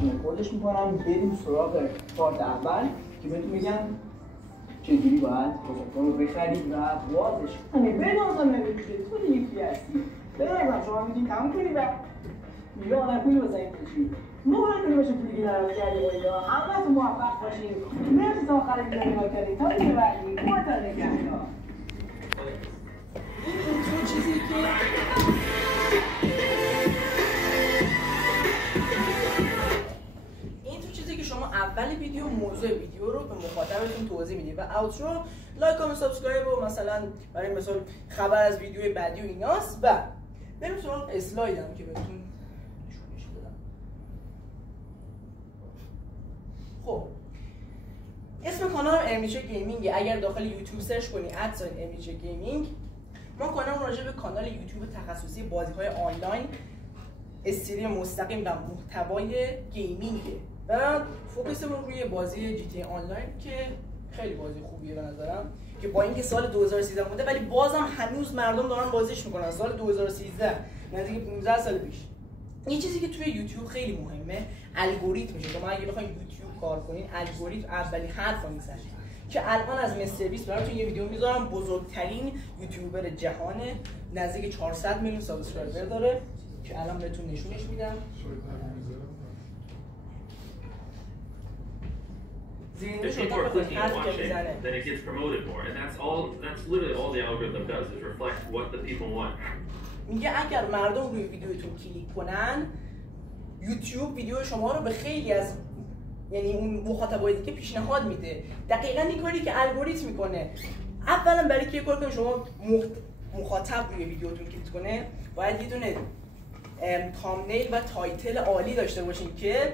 براتون کدش میکنم. بریم سراغ پارت اول که بهتون میگم چجوری باید پروتکتور رو بخرید و بازش کنید. بنازم نمیشه تو لیفتی هستی بنازم شما میتونید تموم کنید و یه آدم پولی بزنید کشید. مهم باشه پولی که درست کردیم و اینا. همه تو موفق باشید. مرسی تا آخر ویدیو نگاه کردید. تا ویدیو بعدی خودتون نگهدار. این چیزی که شما اول ویدیو موضوع ویدیو رو به مخاطبتون توضیح میدید و اوترو لایک کامنت سابسکرایب و مثلا برای مثال خبر از ویدیو بعدی و ایناست. و بریم سراغ اسلایدم که بهتون نشونش بدم. خب اسم کانالم امیچک گیمینگ. اگر داخل یوتیوب سرچ کنی ادساین امیچک گیمینگ، ما کانال راجع به کانال یوتیوب تخصصی بازی‌های آنلاین، استریم مستقیم و محتوای گیمینگه و فوکسمون روی بازی جی تی آنلاین که خیلی بازی خوبیه به نظرم، که با اینکه سال 2013 بوده ولی بازم هنوز مردم دارن بازیش میکنن. سال 2013 نزدیک 15 سال پیش. این چیزی که توی یوتیوب خیلی مهمه الگوریتمشه. شما اگه بخواید یوتیوب کار کنین الگوریتم اولی حرفو میزنید که الان از مستر بیست براتون یه ویدیو میذارم. بزرگترین یوتیوبر جهانه، نزدیک 400 میلیون سابسکرایبر داره که الان بهتون نشونش میدم. If people are clicking and watching, then it gets promoted more, and that's literally all the algorithm does is reflect what the people want. میگه اگر مردم روی ویدیوتون کلیک کنن، یوتیوب ویدیو شما رو به خیلی از یعنی اون مخاطبای دیگه پیشنهاد میده. دقیقاً این کاری که الگوریتم میکنه. اولا برای که کار کنه شما مخاطب روی ویدیوتون کلیک کنه، باید یه دونه تامنیل و تایتل عالی داشته باشین که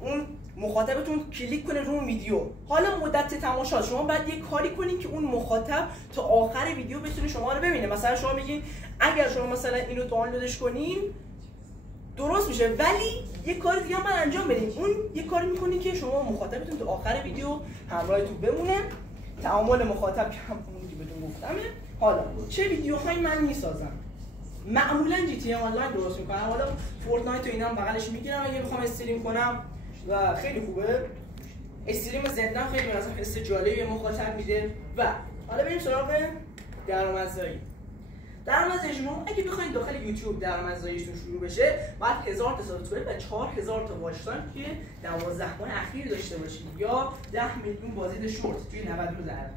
اون مخاطبتون کلیک کنه رو اون ویدیو. حالا مدت تماشا شما باید یه کاری کنین که اون مخاطب تا آخر ویدیو بتونه شما رو ببینه. مثلا شما میگین اگر شما مثلا اینو دانلودش کنین درست میشه، ولی یه کار دیگه من انجام بدین. اون یه کاری میکنین که شما مخاطبتون تا آخر ویدیو همراهتون بمونه. تعامل مخاطب که همونی که بهتون گفتمه. حالا چه ویدیوهایی من میسازم؟ معمولا جی تی آنلاین درست میکنم. حالا فورتنایت و اینا بغلش میگیرم اگه بخوام استریم کنم و خیلی خوبه. استریم زندان خیلی مثلا حس جالبی مخاطب میده. و حالا بریم سراغ درآمدزایی. درآمدزایی شما اگه بخواید داخل یوتیوب درآمدزاییتون شروع بشه، باید 1000 تا سابسکرایب و 4000 تا واچ تایم توی 12 ماه اخیر داشته باشید یا 10 میلیون بازدید شورت توی 90 روز اخیر.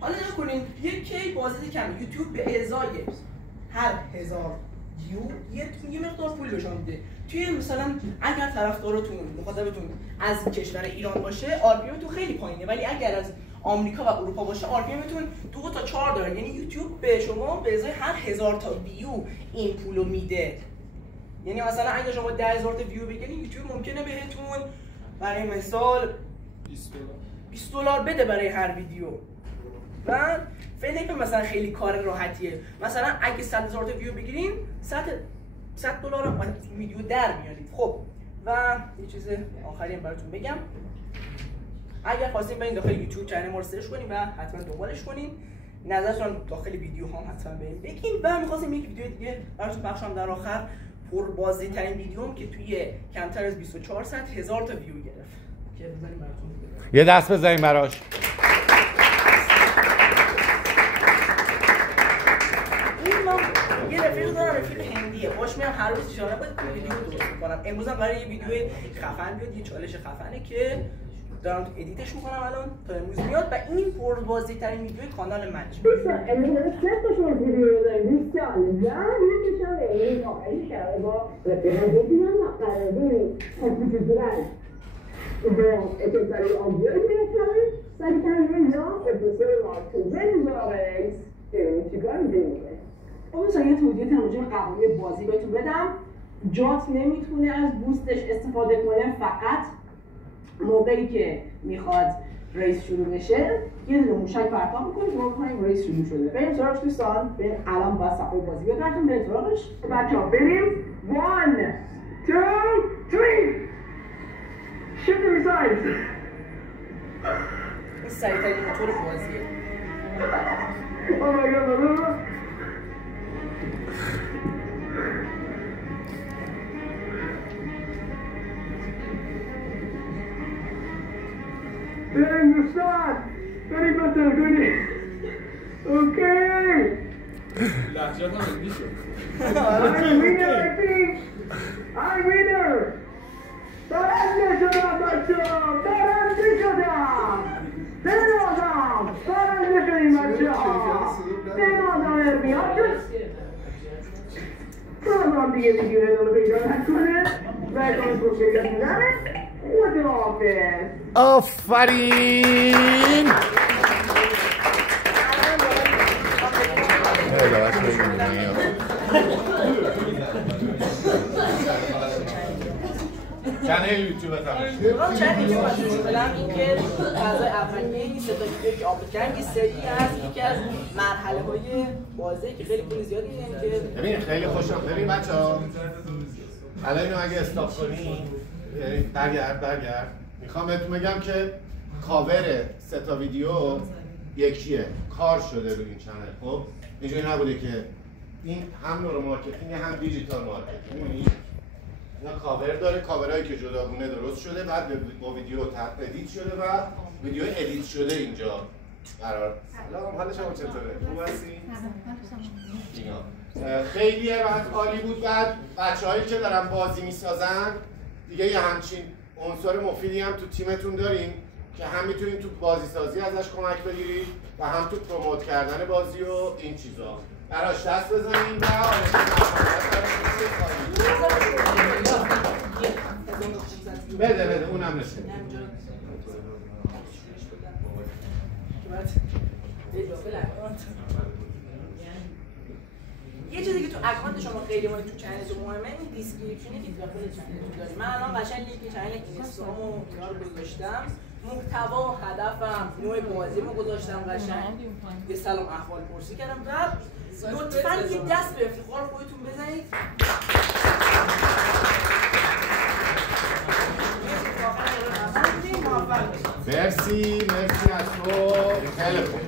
حالا نگاه کنین یک کی بازدید کم یوتیوب به ازای هر 1000 ویو یه مقدار پول به شما میده. توی مثلا اگر طرفدارتون مخاطبتون از کشور ایران باشه آر پی امتون خیلی پایینه، ولی اگر از آمریکا و اروپا باشه آر پی امتون 2 تا 4 داره. یعنی یوتیوب به شما به ازای هر 1000 تا ویو این پولو میده. یعنی مثلا اگه شما 10000 تا ویو بگیرید یوتیوب ممکنه بهتون برای مثال $20 بده برای هر ویدیو. و فکر نکنید مثلا خیلی کار راحتیه. مثلا اگه 100000 تا ویو بگیرین $100 ویدیو در میارید. خب و یه چیز آخری براتون بگم، اگر خواستین برین داخل یوتیوب چنل ما رو سرچ کنین و حتما دنبالش کنین. نظرتون داخل ویدیو هم حتما بگین. و می‌خواستم یک ویدیو دیگه براتون بخشم در آخر، پربازدید ترین ویدیوم که توی کمتر از 24 ساعت 1000 تا ویو گرفت که بزنیم براتون. یه دست بزنیم براش. یه رفیق دارم، رفیق هندیه، باش میرم هر روز اشاره باید ویدیو درست میکنم. امروز هم برای یه ویدیو خفن بیاد، یه چالش خفنه که دارم ادیتش میکنم الان تا امروز میاد و این پربازدید ترین ویدیو کانال منه. امروز سه تا شورت ویدیو داریم. 20 جان میکشم به این واقعی شده با رفیق دیدم قراردی کامپیوترال. Het is daar al jeugdwerkzaam. Zij zijn nu nog het bezorgd te winnen چیکار می‌کنی؟ خب مثلا یه توضیح راجع به قوانین بازی بهتون بدم. جات نمیتونه از بوستش استفاده کنه، فقط موقعی که میخواد ریس شروع بشه یه دونه موشک پرتاب می‌کنه که ما بفهمیم ریس شروع شده. بریم سراغش دوستان. بریم الان با صفحه بازی بگردیم. بریم سراغش بچه‌ها. بریم 1 2 3 Shoot the missiles. این سریع‌ترین موتور بازیه. Oh my god. بریم دوستان بریم بطر کنیم اوکی لحجات هم اندی شد I'm winner I think I'm winner برنده شدم بچه ها برنده شدم بنازم برنده شدیم بچه ها بنازم ارمیان بنازم دیگه رو پیدا نکنه و کنترل پیدا میزنه خداحافظ آفرین چنل یوتیوب چنل یوتیوب بدم این که فضای اولیه این سه تا ویدیو که آپلود کردم یه سری هست یکی از مرحله‌های بازی که خیلی پول زیادی میدن که ببین خیلی خوشم. ببین بچه‌ها الان اینو اگه استاپ کنی برگرد میخوام بهتون بگم که کاور سه تا ویدیو یکیه کار شده روی این چنل. خب اینجوری نبوده که این هم نورو مارکتینگ هم دیجیتال مارکتینگ. اینا کاور داره، کاورایی که جداگونه درست شده بعد با ویدیو ادیت شده و ویدیو ادیت شده اینجا قرار. سلام، حال شما چطوره؟ خوب هستی؟ خیلی عالی بود. بعد بچه‌هایی که دارن بازی میسازن دیگه یه همچین عنصر مفیدی هم تو تیمتون داریم که هم میتونید تو بازی سازی ازش کمک بگیرید و هم تو پروموت کردن بازی و این چیزا. براش دست بزنیم و بده اونم نشه. یه چیزی که تو اکانت شما خیلی مهم تو چنلتون مهمه این دیسکریپشنی که داخل چنلتون دارید. من الان قشنگ لینک چنل اینستامو اینا رو گذاشتم. محتوا هدفم نوع بازیمو گذاشتم قشنگ. یه سلام احوال پرسی کردم. بعد لطفاً یه دست به افتخار خودتون بزنید. مرسی از تو. خیلی خوب.